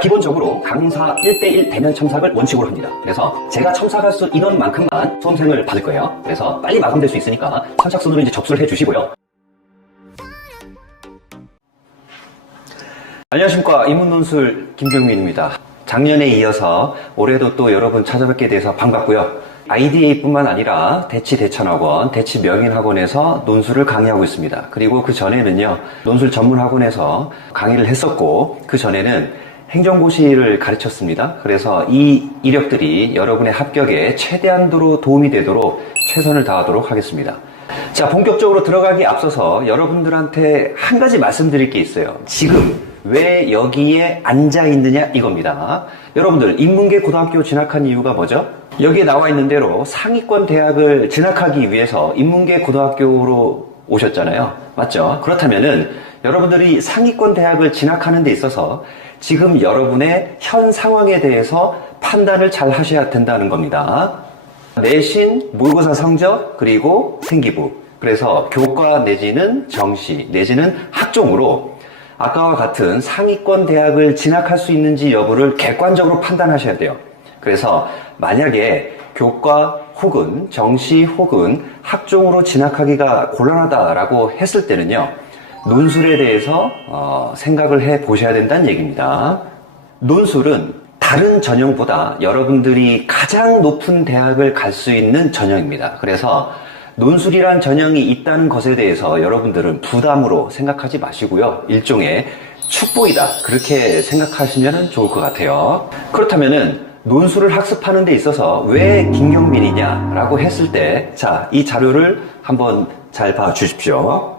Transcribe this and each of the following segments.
기본적으로 강사 1대1 대면 첨삭을 원칙으로 합니다. 그래서 제가 첨삭할 수 인원만큼만 수험생을 받을 거예요. 그래서 빨리 마감될 수 있으니까 선착순으로 이제 접수를 해 주시고요. 안녕하십니까. 인문논술 김경민입니다. 작년에 이어서 올해도 또 여러분 찾아뵙게 돼서 반갑고요. IDA뿐만 아니라 대치대천학원, 대치명인학원에서 논술을 강의하고 있습니다. 그리고 그 전에는요, 논술 전문학원에서 강의를 했었고, 그 전에는 행정고시를 가르쳤습니다. 그래서 이 이력들이 여러분의 합격에 최대한도로 도움이 되도록 최선을 다하도록 하겠습니다. 자, 본격적으로 들어가기 앞서서 여러분들한테 한 가지 말씀드릴 게 있어요. 지금 왜 여기에 앉아 있느냐 이겁니다. 여러분들 인문계 고등학교 진학한 이유가 뭐죠? 여기에 나와 있는 대로 상위권 대학을 진학하기 위해서 인문계 고등학교로 오셨잖아요. 맞죠? 그렇다면은 여러분들이 상위권 대학을 진학하는 데 있어서 지금 여러분의 현 상황에 대해서 판단을 잘 하셔야 된다는 겁니다. 내신, 모의고사 성적, 그리고 생기부. 그래서 교과 내지는 정시, 내지는 학종으로 아까와 같은 상위권 대학을 진학할 수 있는지 여부를 객관적으로 판단하셔야 돼요. 그래서 만약에 교과 혹은 정시 혹은 학종으로 진학하기가 곤란하다라고 했을 때는요, 논술에 대해서 생각을 해 보셔야 된다는 얘기입니다. 논술은 다른 전형보다 여러분들이 가장 높은 대학을 갈 수 있는 전형입니다. 그래서 논술이란 전형이 있다는 것에 대해서 여러분들은 부담으로 생각하지 마시고요. 일종의 축복이다, 그렇게 생각하시면 좋을 것 같아요. 그렇다면은 논술을 학습하는 데 있어서 왜 김경민이냐라고 했을 때, 자, 이 자료를 한번 잘 봐주십시오.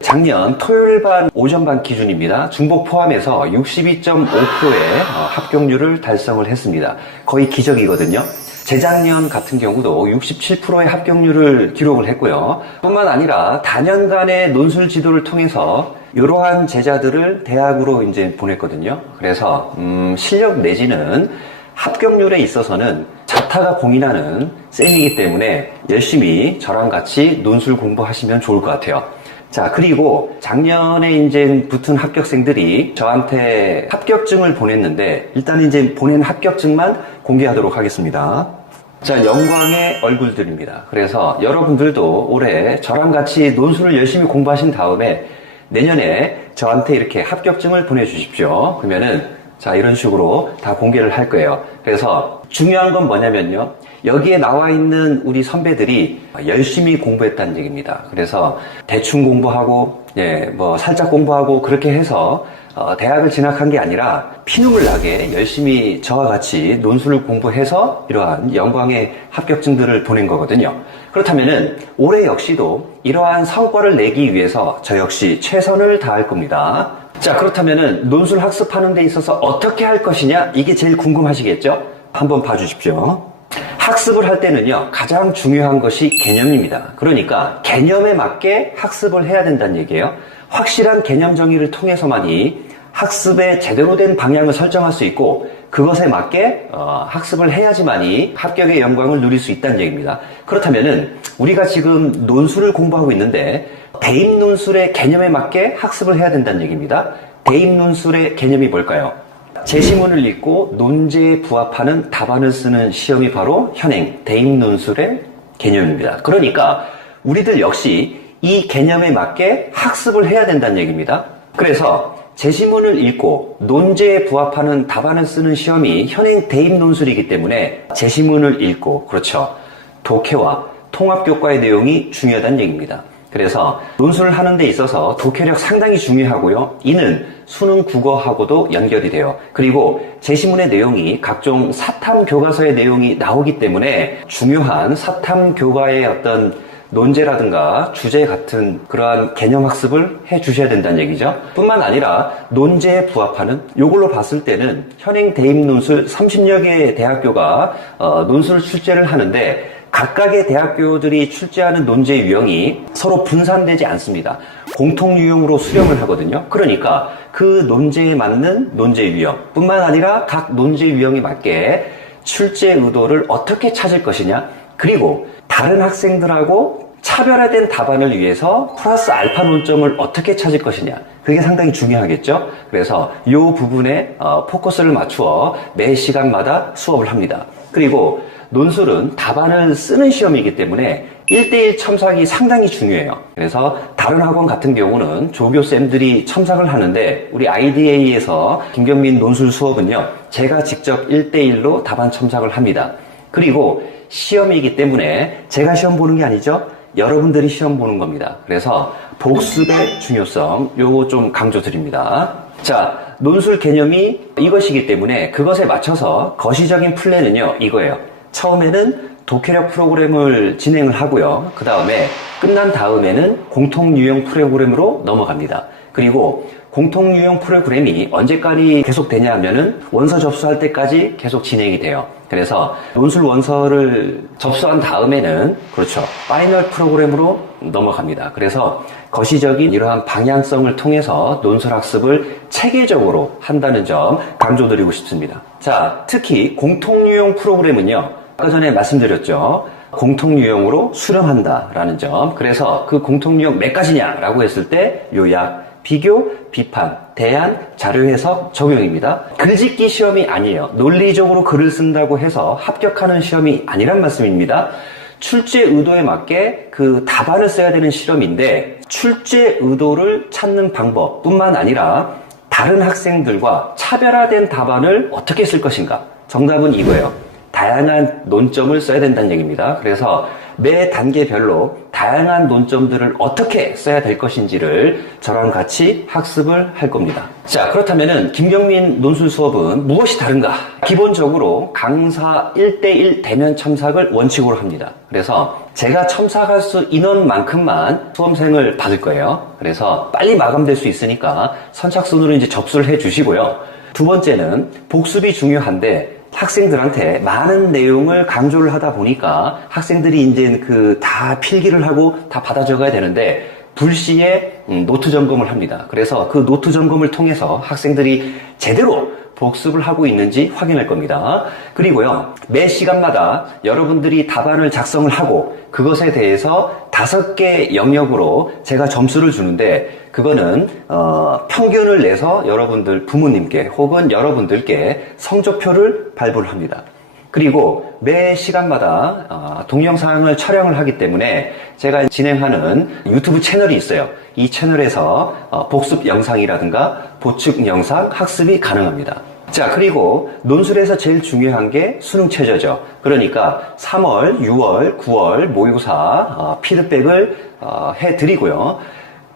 작년 토요일반 오전반 기준입니다. 중복 포함해서 62.5%의 합격률을 달성을 했습니다. 거의 기적이거든요. 재작년 같은 경우도 67%의 합격률을 기록을 했고요. 뿐만 아니라 다년간의 논술 지도를 통해서 이러한 제자들을 대학으로 이제 보냈거든요. 그래서 실력 내지는 합격률에 있어서는 자타가 공인하는 쌤이기 때문에 열심히 저랑 같이 논술 공부하시면 좋을 것 같아요. 자, 그리고 작년에 이제 붙은 합격생들이 저한테 합격증을 보냈는데, 일단 이제 보낸 합격증만 공개하도록 하겠습니다. 자, 영광의 얼굴들입니다. 그래서 여러분들도 올해 저랑 같이 논술을 열심히 공부하신 다음에 내년에 저한테 이렇게 합격증을 보내주십시오. 그러면은 자, 이런 식으로 다 공개를 할 거예요. 그래서 중요한 건 뭐냐면요, 여기에 나와 있는 우리 선배들이 열심히 공부했다는 얘기입니다. 그래서 대충 공부하고, 살짝 공부하고 그렇게 해서 대학을 진학한 게 아니라 피눈물 나게 열심히 저와 같이 논술을 공부해서 이러한 영광의 합격증들을 보낸 거거든요. 그렇다면은 올해 역시도 이러한 성과를 내기 위해서 저 역시 최선을 다할 겁니다. 자, 그렇다면은 논술 학습하는 데 있어서 어떻게 할 것이냐, 이게 제일 궁금하시겠죠? 한번 봐주십시오. 학습을 할 때는요, 가장 중요한 것이 개념입니다. 그러니까 개념에 맞게 학습을 해야 된다는 얘기예요. 확실한 개념 정의를 통해서만이 학습의 제대로 된 방향을 설정할 수 있고, 그것에 맞게 학습을 해야지만이 합격의 영광을 누릴 수 있다는 얘기입니다. 그렇다면은 우리가 지금 논술을 공부하고 있는데 대입 논술의 개념에 맞게 학습을 해야 된다는 얘기입니다. 대입 논술의 개념이 뭘까요? 제시문을 읽고 논제에 부합하는 답안을 쓰는 시험이 바로 현행 대입 논술의 개념입니다. 그러니까 우리들 역시 이 개념에 맞게 학습을 해야 된다는 얘기입니다. 그래서 제시문을 읽고 논제에 부합하는 답안을 쓰는 시험이 현행 대입 논술이기 때문에 제시문을 읽고, 그렇죠, 독해와 통합교과의 내용이 중요하다는 얘기입니다. 그래서 논술을 하는 데 있어서 독해력 상당히 중요하고요. 이는 수능 국어하고도 연결이 돼요. 그리고 제시문의 내용이 각종 사탐 교과서의 내용이 나오기 때문에 중요한 사탐 교과의 어떤 논제라든가 주제 같은 그러한 개념 학습을 해 주셔야 된다는 얘기죠. 뿐만 아니라 논제에 부합하는, 요걸로 봤을 때는 현행 대입 논술 30여 개의 대학교가 논술 출제를 하는데 각각의 대학교들이 출제하는 논제 유형이 서로 분산되지 않습니다. 공통 유형으로 수렴을 하거든요. 그러니까 그 논제에 맞는 논제 유형 뿐만 아니라 각 논제 유형에 맞게 출제 의도를 어떻게 찾을 것이냐, 그리고 다른 학생들하고 차별화된 답안을 위해서 플러스 알파 논점을 어떻게 찾을 것이냐, 그게 상당히 중요하겠죠. 그래서 이 부분에 포커스를 맞추어 매 시간마다 수업을 합니다. 그리고 논술은 답안을 쓰는 시험이기 때문에 1대1 첨삭이 상당히 중요해요. 그래서 다른 학원 같은 경우는 조교쌤들이 첨삭을 하는데, 우리 IDA에서 김경민 논술 수업은요, 제가 직접 1대1로 답안 첨삭을 합니다. 그리고 시험이기 때문에 제가 시험 보는 게 아니죠. 여러분들이 시험 보는 겁니다. 그래서 복습의 중요성, 요거 좀 강조드립니다. 자, 논술 개념이 이것이기 때문에 그것에 맞춰서 거시적인 플랜은요, 이거예요. 처음에는 독해력 프로그램을 진행을 하고요. 그 다음에 끝난 다음에는 공통유형 프로그램으로 넘어갑니다. 그리고 공통유형 프로그램이 언제까지 계속되냐 하면은 원서 접수할 때까지 계속 진행이 돼요. 그래서 논술 원서를 접수한 다음에는, 그렇죠, 파이널 프로그램으로 넘어갑니다. 그래서 거시적인 이러한 방향성을 통해서 논술 학습을 체계적으로 한다는 점 강조드리고 싶습니다. 자, 특히 공통유형 프로그램은요, 아까 전에 말씀드렸죠. 공통유형으로 수렴한다라는 점. 그래서 그 공통유형 몇 가지냐라고 했을 때 요약, 비교, 비판, 대안, 자료 해석, 적용입니다. 글짓기 시험이 아니에요. 논리적으로 글을 쓴다고 해서 합격하는 시험이 아니란 말씀입니다. 출제 의도에 맞게 그 답안을 써야 되는 실험인데, 출제 의도를 찾는 방법뿐만 아니라 다른 학생들과 차별화된 답안을 어떻게 쓸 것인가. 정답은 이거예요. 다양한 논점을 써야 된다는 얘기입니다. 그래서 매 단계별로 다양한 논점들을 어떻게 써야 될 것인지를 저랑 같이 학습을 할 겁니다. 자, 그렇다면은 김경민 논술 수업은 무엇이 다른가? 기본적으로 강사 1대1 대면 첨삭을 원칙으로 합니다. 그래서 제가 첨삭할 수 인원만큼만 수험생을 받을 거예요. 그래서 빨리 마감될 수 있으니까 선착순으로 이제 접수를 해 주시고요. 두 번째는 복습이 중요한데, 학생들한테 많은 내용을 강조를 하다 보니까 학생들이 이제 다 필기를 하고 다 받아 적어야 되는데, 불시에 노트 점검을 합니다. 그래서 그 노트 점검을 통해서 학생들이 제대로 복습을 하고 있는지 확인할 겁니다. 그리고요, 매 시간마다 여러분들이 답안을 작성을 하고 그것에 대해서 5개 영역으로 제가 점수를 주는데, 그거는 평균을 내서 여러분들 부모님께 혹은 여러분들께 성적표를 발부를 합니다. 그리고 매 시간마다 동영상을 촬영을 하기 때문에 제가 진행하는 유튜브 채널이 있어요. 이 채널에서 복습 영상이라든가 보충 영상 학습이 가능합니다. 자, 그리고 논술에서 제일 중요한 게 수능 최저죠. 그러니까 3월, 6월, 9월 모의고사 피드백을 해드리고요.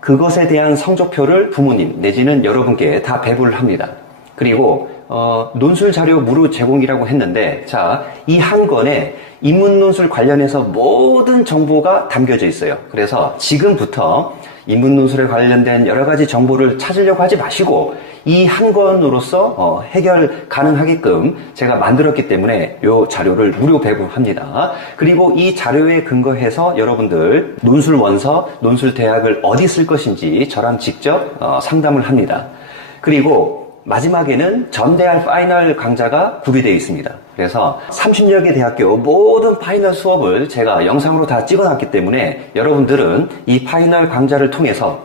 그것에 대한 성적표를 부모님 내지는 여러분께 다 배부를 합니다. 그리고 논술 자료 무료 제공이라고 했는데, 자, 이 한 권에 인문논술 관련해서 모든 정보가 담겨져 있어요. 그래서 지금부터 인문논술에 관련된 여러 가지 정보를 찾으려고 하지 마시고 이 한 권으로서 해결 가능하게끔 제가 만들었기 때문에 이 자료를 무료 배부합니다. 그리고 이 자료에 근거해서 여러분들 논술 원서, 논술 대학을 어디 쓸 것인지 저랑 직접 상담을 합니다. 그리고 마지막에는 전대할 파이널 강좌가 구비되어 있습니다. 그래서 30여 개 대학교 모든 파이널 수업을 제가 영상으로 다 찍어놨기 때문에 여러분들은 이 파이널 강좌를 통해서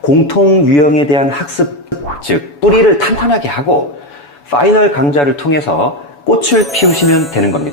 공통 유형에 대한 학습, 즉 뿌리를 탄탄하게 하고 파이널 강좌를 통해서 꽃을 피우시면 되는 겁니다.